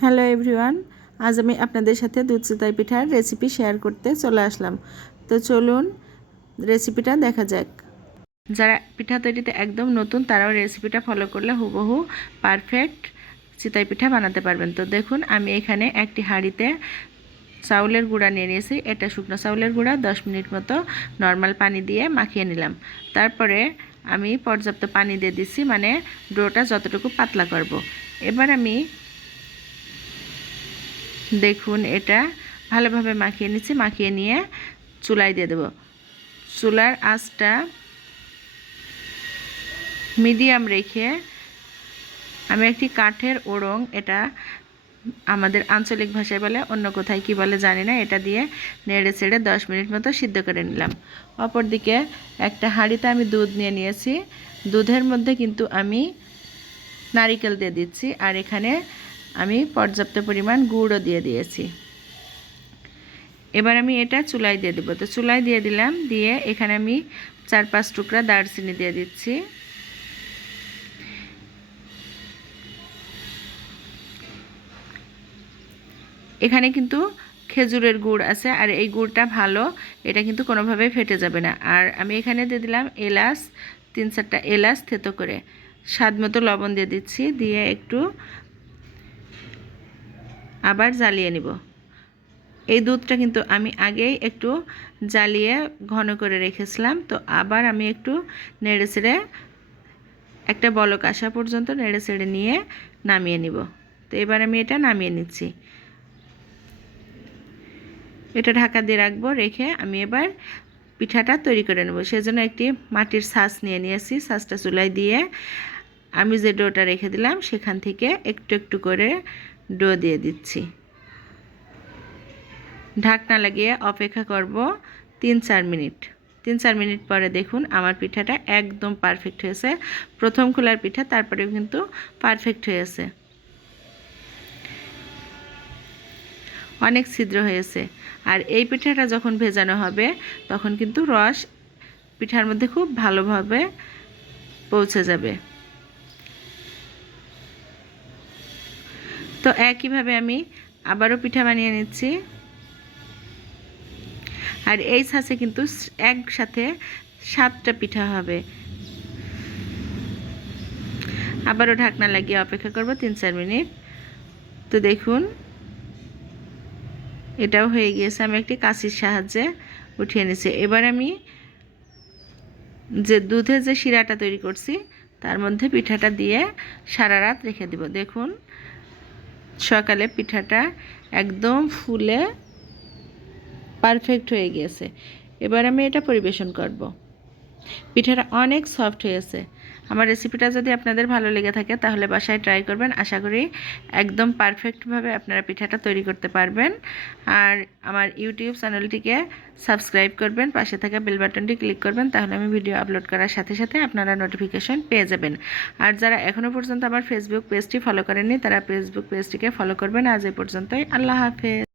Hello everyone, আজ আমি আপনাদের সাথে দুধ চিতাই পিঠার রেসিপি শেয়ার করতে চলে আসলাম। তো চলুন রেসিপিটা দেখা যাক। যারা পিঠা তৈরিতে একদম নতুন, তারাও রেসিপিটা ফলো করলে হুবহু পারফেক্ট চিতাই পিঠা বানাতে পারবেন। তো দেখুন, আমি এখানে একটি হাঁড়িতে চাউলের গুঁড়া নিয়ে নিয়েছি। এটা শুকনো চাউলের গুঁড়া, দশ মিনিট মতো নর্মাল পানি দিয়ে মাখিয়ে নিলাম। তারপরে আমি পর্যাপ্ত পানি দিয়ে দিচ্ছি মানে ডোটা যতটুকু পাতলা করব। এবার আমি দেখুন, এটা ভালোভাবে মাখিয়ে নিচ্ছি। মাখিয়ে নিয়ে চুলায় দিয়ে দেবো। চুলার আঁচটা মিডিয়াম রেখে আমি একটি কাঠের ওড়ং, এটা আমাদের আঞ্চলিক ভাষায় বলে, অন্য কোথায় কি বলে জানি না, এটা দিয়ে নেড়ে ছেড়ে দশ মিনিট মতো সিদ্ধ করে নিলাম। অপরদিকে একটা হাঁড়িতে আমি দুধ নিয়ে নিয়েছি। দুধের মধ্যে কিন্তু আমি নারিকেল দিয়ে দিচ্ছি। আর এখানে আমি পর্যাপ্ত পরিমাণ গুঁড়ো দিয়ে দিয়েছি। এবার আমি এটা চুলাই দিয়ে দেবো। তো চুলাই দিয়ে দিলাম, দিয়ে এখানে আমি চার পাঁচ টুকরা দারচিনি দিয়ে দিচ্ছি। এখানে কিন্তু খেজুরের গুড় আছে, আর এই গুড়টা ভালো, এটা কিন্তু কোনোভাবেই ফেটে যাবে না। আর আমি এখানে দিয়ে দিলাম এলাচ তিন চারটা এলাচ থেতো করে। স্বাদ মতো লবণ দিয়ে দিচ্ছি, দিয়ে একটু আবার জ্বালিয়ে নিব। এই দুধটা কিন্তু আমি আগেই একটু জ্বালিয়ে ঘন করে রেখেছিলাম। তো আবার আমি একটু নেড়ে ছেড়ে একটা বলক আসা পর্যন্ত নেড়ে ছেড়ে নিয়ে নামিয়ে নিব। তো এবার আমি এটা নামিয়ে নিচ্ছি। এটা ঢাকা দিয়ে রাখব, রেখে আমি এবার পিঠাটা তৈরি করে নেব। সেজন্য একটি মাটির ছাঁচ নিয়ে নিয়েছি। ছাঁচটা চুলায় দিয়ে আমি যে ডোটা রেখে দিলাম, সেখান থেকে একটু একটু করে ডো দিয়ে দিচ্ছি। ঢাকনা লাগিয়ে অপেক্ষা করব তিন চার মিনিট। তিন চার মিনিট পরে দেখুন আমার পিঠাটা একদম পারফেক্ট হয়েছে। প্রথম খোলার পিঠা, তারপরেও কিন্তু পারফেক্ট হয়েছে। অনেক ছিদ্র হয়েছে। আর এই পিঠাটা যখন ভেজানো হবে, তখন কিন্তু রস পিঠার মধ্যে খুব ভালোভাবে পৌঁছে যাবে। তো একইভাবে আমি আবারও পিঠা বানিয়ে নিচ্ছি। আর এই ছাঁচে কিন্তু একসাথে সাতটা পিঠা হবে। আবারও ঢাকনা লাগিয়ে অপেক্ষা করব তিন চার মিনিট। তো দেখুন, এটাও হয়ে গিয়েছে। আমি একটি কাশির সাহায্যে উঠিয়ে নিছি এবার আমি যে দুধের যে শিরাটা তৈরি করছি, তার মধ্যে পিঠাটা দিয়ে সারা রাত রেখে দেব। দেখুন সকালে পিঠাটা একদম ফুলে পারফেক্ট হয়ে গিয়েছে। এবার আমি এটা পরিবেশন করব। পিঠাটা অনেক সফট হয়েছে। আমার রেসিপিটা যদি আপনাদের ভালো লেগে থাকে, তাহলে বাসায় ট্রাই করবেন। আশা করি একদম পারফেক্টভাবে আপনারা পিঠাটা তৈরি করতে পারবেন। আর আমার ইউটিউব চ্যানেলটিকে সাবস্ক্রাইব করবেন, পাশে থাকা বেল বাটনটি ক্লিক করবেন, তাহলে আমি ভিডিও আপলোড করার সাথে সাথে আপনারা নোটিফিকেশন পেয়ে যাবেন। আর যারা এখনও পর্যন্ত আমার ফেসবুক পেজটি ফলো করেননি, তারা ফেসবুক পেজটিকে ফলো করবেন। আজ এ পর্যন্তই, আল্লাহ হাফেজ।